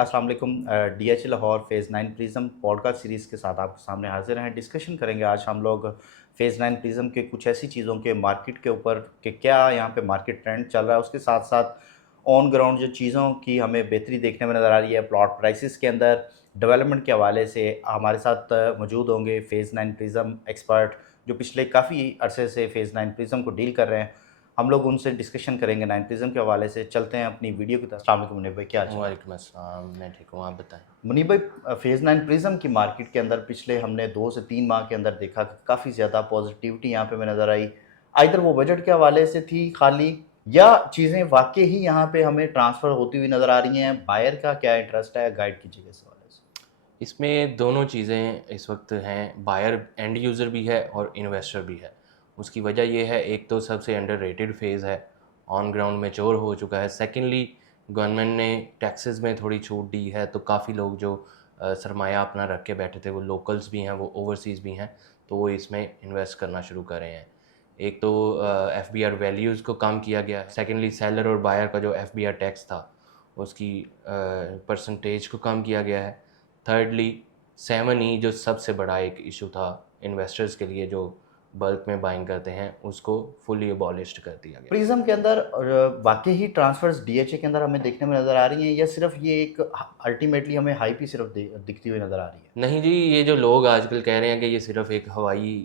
अस्सलाम वालेकुम। DH Lahore phase 9 prism podcast series के साथ आपके सामने हाज़िर हैं। डिस्कशन करेंगे आज हम लोग फ़ेज़ 9 प्रिज़्म के कुछ ऐसी चीज़ों के मार्केट के ऊपर कि क्या यहाँ पे मार्केट ट्रेंड चल रहा है, उसके साथ-साथ ऑन ग्राउंड जो चीज़ों की हमें बेहतरी देखने में नज़र आ रही है, प्लॉट प्राइसेस के अंदर डेवलपमेंट के हवाले से हमारे साथ मौजूद होंगे फ़ेज़ 9 प्रिज़्म एक्सपर्ट, जो पिछले काफ़ी अरसे से फ़ेज़ 9 प्रिज़्म को डील कर रहे हैं। हम लोग उनसे डिस्कशन करेंगे 9 प्रिज़्म के हवाले से। चलते हैं अपनी वीडियो की तरफ। अस्सलाम वालेकुम मुनीब भाई, क्या हाल चाल है? वालेकुम अस्सलाम। मैं ठीक हूँ, आप बताएँ? मुनीब भाई, फ़ेज़ 9 प्रिज़्म की मार्केट के अंदर पिछले हमने 2 से 3 माह के अंदर देखा कि काफ़ी ज़्यादा पॉज़िटिविटी यहाँ पे हमें नज़र आई। आइदर वो बजट के हवाले से थी खाली, या चीज़ें वाक़ई ही यहाँ पे हमें ट्रांसफ़र होती हुई नज़र आ रही हैं। बायर का क्या इंटरेस्ट है? गाइड कीजिएगा इस हवाले से। इसमें दोनों चीज़ें इस वक्त हैं, बायर एंड यूज़र भी है और इन्वेस्टर भी है। उसकी वजह ये है, एक तो सबसे अंडररेटेड फ़ेज़ है, ऑन ग्राउंड मैच्योर हो चुका है। सेकेंडली, गवर्नमेंट ने टैक्सेस में थोड़ी छूट दी है, तो काफ़ी लोग जो सरमाया अपना रख के बैठे थे, वो लोकल्स भी हैं, वो ओवरसीज़ भी हैं, तो वो इसमें इन्वेस्ट करना शुरू कर रहे हैं। एक तो एफबीआर वैल्यूज़ को कम किया गया है। सेकेंडली, सेलर और बायर का जो एफबीआर टैक्स था, उसकी परसेंटेज को कम किया गया है। थर्डली, 7E जो सबसे बड़ा एक इशू था इन्वेस्टर्स के लिए, जो बल्क में बाइंग करते हैं, उसको फुली अबॉलिश्ड कर दिया गया। प्रिज़्म के अंदर वाक़ई ही ट्रांसफ़र्स डीएचए के अंदर हमें देखने में नज़र आ रही हैं, या सिर्फ़ ये एक अल्टीमेटली हमें हाइप ही सिर्फ़ दिखती हुई नज़र आ रही है? नहीं जी, ये जो लोग आजकल कह रहे हैं कि ये सिर्फ़ एक हवाई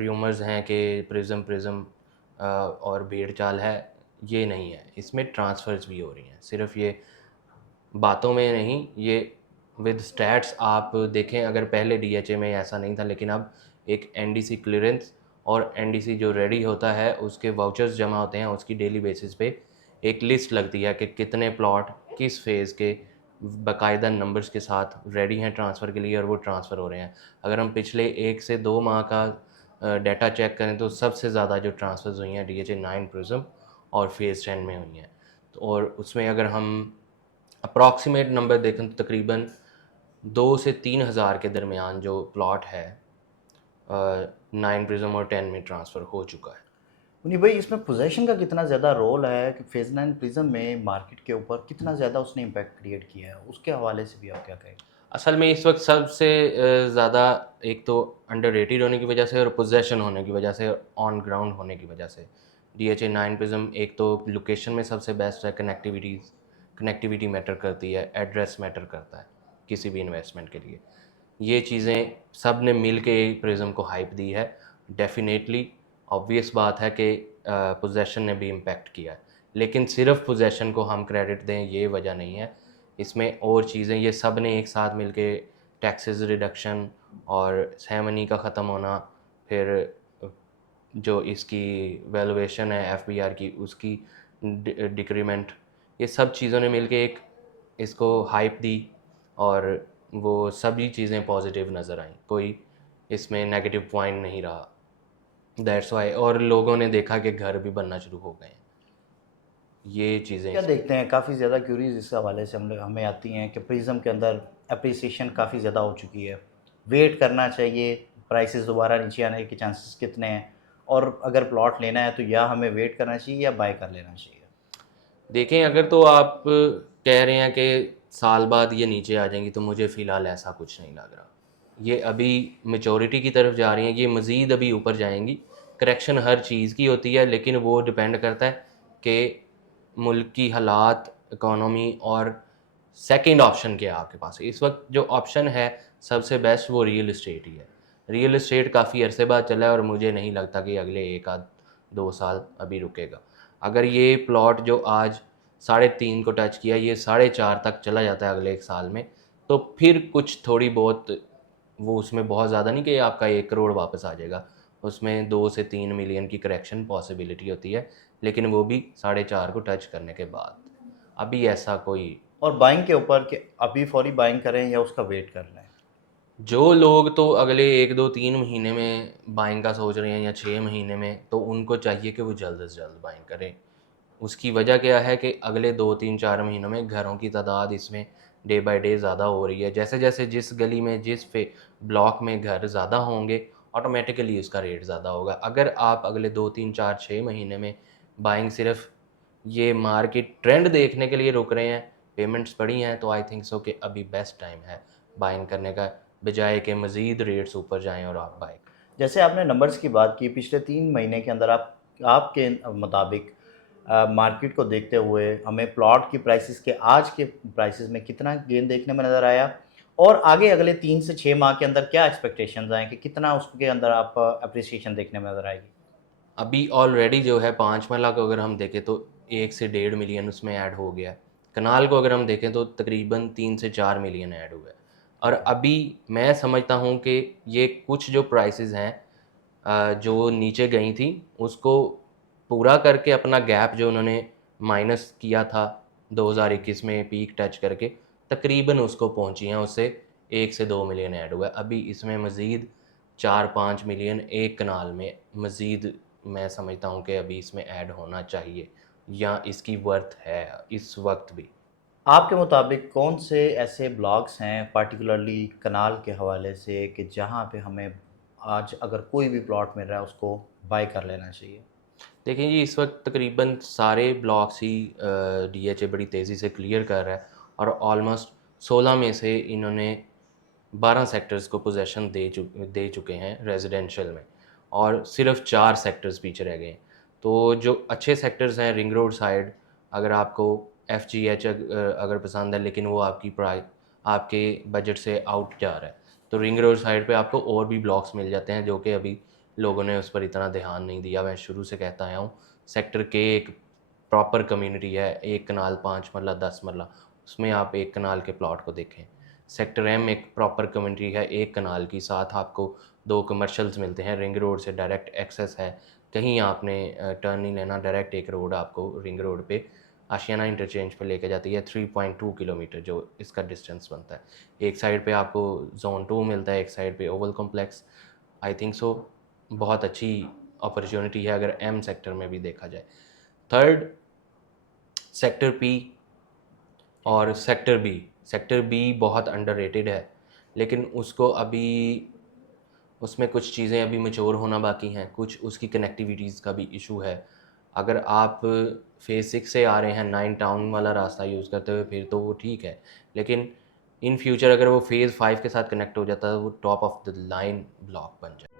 र्यूमर्स हैं कि प्रिज़्म और भेड़ चाल है, ये नहीं है। इसमें ट्रांसफ़र्स भी हो रही हैं, सिर्फ़ ये बातों में नहीं, ये विद स्टैट्स आप देखें। अगर पहले डीएचए में ऐसा नहीं था, लेकिन अब एक एनडीसी क्लीयरेंस और एनडीसी जो रेडी होता है, उसके वाउचर्स जमा होते हैं, उसकी डेली बेसिस पे एक लिस्ट लगती है कि कितने प्लॉट किस फ़ेज़ के बाकायदा नंबर्स के साथ रेडी हैं ट्रांसफ़र के लिए, और वो ट्रांसफ़र हो रहे हैं। अगर हम पिछले 1 से 2 माह का डाटा चेक करें, तो सबसे ज़्यादा जो ट्रांसफ़र्स हुई हैं डीएचए 9 प्रिज़्म और फ़ेज़ 10 में हुई हैं। तो और उसमें अगर हम अप्रॉक्सीमेट नंबर देखें, तो तकरीबन 2 से 3 हज़ार के दरमियान जो प्लॉट है 9 प्रिज़्म और 10 में ट्रांसफ़र हो चुका है। नहीं भाई, इसमें पोज़ीशन का कितना ज़्यादा रोल है कि फ़ेज़ 9 प्रिज़्म में मार्केट के ऊपर कितना ज़्यादा उसने इम्पैक्ट क्रिएट किया है? उसके हवाले से भी आप क्या कहेंगे? असल में इस वक्त सबसे ज़्यादा, एक तो अंडररेटेड होने की वजह से और पोजेसन होने की वजह से, ऑन ग्राउंड होने की वजह से, डीएचए 9 प्रिज़्म एक तो लोकेशन में सबसे बेस्ट है। कनेक्टिविटी मैटर करती है, एड्रेस मैटर करता है किसी भी इन्वेस्टमेंट के लिए। ये चीज़ें सब ने मिल के प्रिज़्म को हाइप दी है। डेफ़िनेटली ऑब्वियस बात है कि पोजेसन ने भी इम्पैक्ट किया है, लेकिन सिर्फ़ पोजेसन को हम क्रेडिट दें, ये वजह नहीं है। इसमें और चीज़ें, ये सब ने एक साथ मिलके टैक्सेस रिडक्शन और सेरेमनी का ख़त्म होना, फिर जो इसकी वैल्यूएशन है एफबीआर की, उसकी डिक्रीमेंट, ये सब चीज़ों ने मिलके एक इसको हाइप दी, और वो सभी चीज़ें पॉजिटिव नज़र आईं। कोई इसमें नेगेटिव पॉइंट नहीं रहा। दैट्स वाई, और लोगों ने देखा कि घर भी बनना शुरू हो गए हैं। ये चीज़ें क्या इसमें। देखते हैं, काफ़ी ज़्यादा क्यूरीज़ इस हवाले से हमें आती हैं कि प्रिज़्म के अंदर एप्रिसिएशन काफ़ी ज़्यादा हो चुकी है। वेट करना चाहिए, प्राइसेस दोबारा नीचे आने के चांसेस कितने हैं? और अगर प्लॉट लेना है तो या हमें वेट करना चाहिए या बाय कर लेना चाहिए? देखें, अगर तो आप कह रहे हैं कि साल बाद ये नीचे आ जाएँगी, तो मुझे फ़िलहाल ऐसा कुछ नहीं लग रहा। ये अभी मैच्योरिटी की तरफ जा रही हैं, ये मज़ीद अभी ऊपर जाएँगी। करेक्शन हर चीज़ की होती है, लेकिन वो डिपेंड करता है कि मुल्क की हालात, इकॉनमी, और सेकंड ऑप्शन क्या है आपके पास। इस वक्त जो ऑप्शन है सबसे बेस्ट, वो रियल एस्टेट ही है। रियल एस्टेट काफ़ी अरसे बाद चला है, और मुझे नहीं लगता कि अगले 1 आध 2 साल अभी रुकेगा। अगर ये प्लॉट जो आज 3.5 को टच किया, ये 4.5 तक चला जाता है अगले 1 साल में, तो फिर कुछ थोड़ी बहुत, वो उसमें बहुत ज़्यादा नहीं कि आपका 1 करोड़ वापस आ जाएगा। उसमें 2 से 3 मिलियन की करेक्शन पॉसिबिलिटी होती है, लेकिन वो भी 4.5 को टच करने के बाद। अभी ऐसा कोई। और बाइंग के ऊपर कि अभी फौरी बाइंग करें या उसका वेट कर लें? जो लोग तो अगले 1, 2, 3 महीने में बाइंग का सोच रहे हैं, या 6 महीने में, तो उनको चाहिए कि वो जल्द से जल्द बाइंग करें। उसकी वजह क्या है कि अगले 2, 3, 4 महीनों में घरों की तादाद इसमें डे बाय डे ज़्यादा हो रही है। जैसे-जैसे जिस गली में, जिस ब्लॉक में घर ज़्यादा होंगे, ऑटोमेटिकली उसका रेट ज़्यादा होगा। अगर आप अगले 2, 3, 4, 6 महीने में बाइंग सिर्फ़ ये मार्केट ट्रेंड देखने के लिए रुक रहे हैं, पेमेंट्स पड़ी हैं, तो आई थिंक सो कि अभी बेस्ट टाइम है बाइंग करने का, बजाय कि मज़ीद रेट्स ऊपर जाएं और आप बाय। जैसे आपने नंबर्स की बात की, पिछले 3 महीने के अंदर आप आपके मुताबिक मार्केट को देखते हुए हमें प्लॉट की प्राइसेस के आज के प्राइसेस में कितना गेन देखने में नज़र आया, और आगे अगले 3 से 6 माह के अंदर क्या एक्सपेक्टेशंस हैं कि कितना उसके अंदर आप अप्रिसिएशन देखने में नज़र आएगी? अभी ऑलरेडी जो है 5 मरला को अगर हम देखें तो 1 से 1.5 मिलियन उसमें ऐड हो गया है। कनाल को अगर हम देखें तो तकरीबन 3 से 4 मिलियन ऐड हुआ है। और अभी मैं समझता हूँ कि ये कुछ जो प्राइसेस हैं जो नीचे गई थी, उसको पूरा करके अपना गैप जो उन्होंने माइनस किया था 2021 में पीक टच करके, तकरीबन उसको पहुँची हैं, उससे 1 से 2 मिलियन ऐड हुआ है। अभी इसमें मज़ीद 4-5 मिलियन एक कनाल में मज़ीद मैं समझता हूँ कि अभी इसमें ऐड होना चाहिए, या इसकी वर्थ है इस वक्त भी। आपके मुताबिक कौन से ऐसे ब्लॉग्स हैं पार्टिकुलरली कनाल के हवाले से कि जहाँ पे हमें आज अगर कोई भी प्लॉट मिल रहा है उसको बाय कर लेना चाहिए? देखिए जी, इस वक्त तकरीबन सारे ब्लॉक्स ही डीएचए बड़ी तेज़ी से क्लियर कर रहा है, और ऑलमोस्ट 16 में से इन्होंने 12 सेक्टर्स को पोजेसन दे चुके हैं रेजिडेंशियल में, और सिर्फ 4 सेक्टर्स पीछे रह गए हैं। तो जो अच्छे सेक्टर्स हैं रिंग रोड साइड, अगर आपको एफ जी एच अगर पसंद है, लेकिन वो आपकी प्राइस आपके बजट से आउट जा रहा है, तो रिंग रोड साइड पे आपको और भी ब्लॉक्स मिल जाते हैं, जो कि अभी लोगों ने उस पर इतना ध्यान नहीं दिया। मैं शुरू से कहता आया हूँ, सेक्टर के एक प्रॉपर कम्युनिटी है, 1 कनाल 5 मरला 10 मरला, उसमें आप 1 कनाल के प्लॉट को देखें। सेक्टर एम एक प्रॉपर कम्युनिटी है 1 कनाल की, साथ आपको 2 कमर्शियल्स मिलते हैं, रिंग रोड से डायरेक्ट एक्सेस है, कहीं आपने टर्न नहीं लेना, डायरेक्ट एक रोड आपको रिंग रोड पे आशियाना इंटरचेंज पे लेके जाती है। 3.2 किलोमीटर जो इसका डिस्टेंस बनता है। एक साइड पे आपको ज़ोन 2 मिलता है, एक साइड पे Oval complex. I think so बहुत अच्छी अपॉर्चुनिटी है अगर एम सेक्टर में भी देखा जाए। थर्ड, सेक्टर पी और सेक्टर बी बहुत अंडररेटेड है, लेकिन उसको अभी उसमें कुछ चीज़ें अभी मैच्योर होना बाकी हैं, कुछ उसकी कनेक्टिविटीज़ का भी इशू है। अगर आप फ़ेज़ 6 से आ रहे हैं 9 टाउन वाला रास्ता यूज़ करते हुए, फिर तो वो ठीक है, लेकिन इन फ्यूचर अगर वो फ़ेज़ 5 के साथ कनेक्ट हो जाता है, वो top of the line block बन जाए।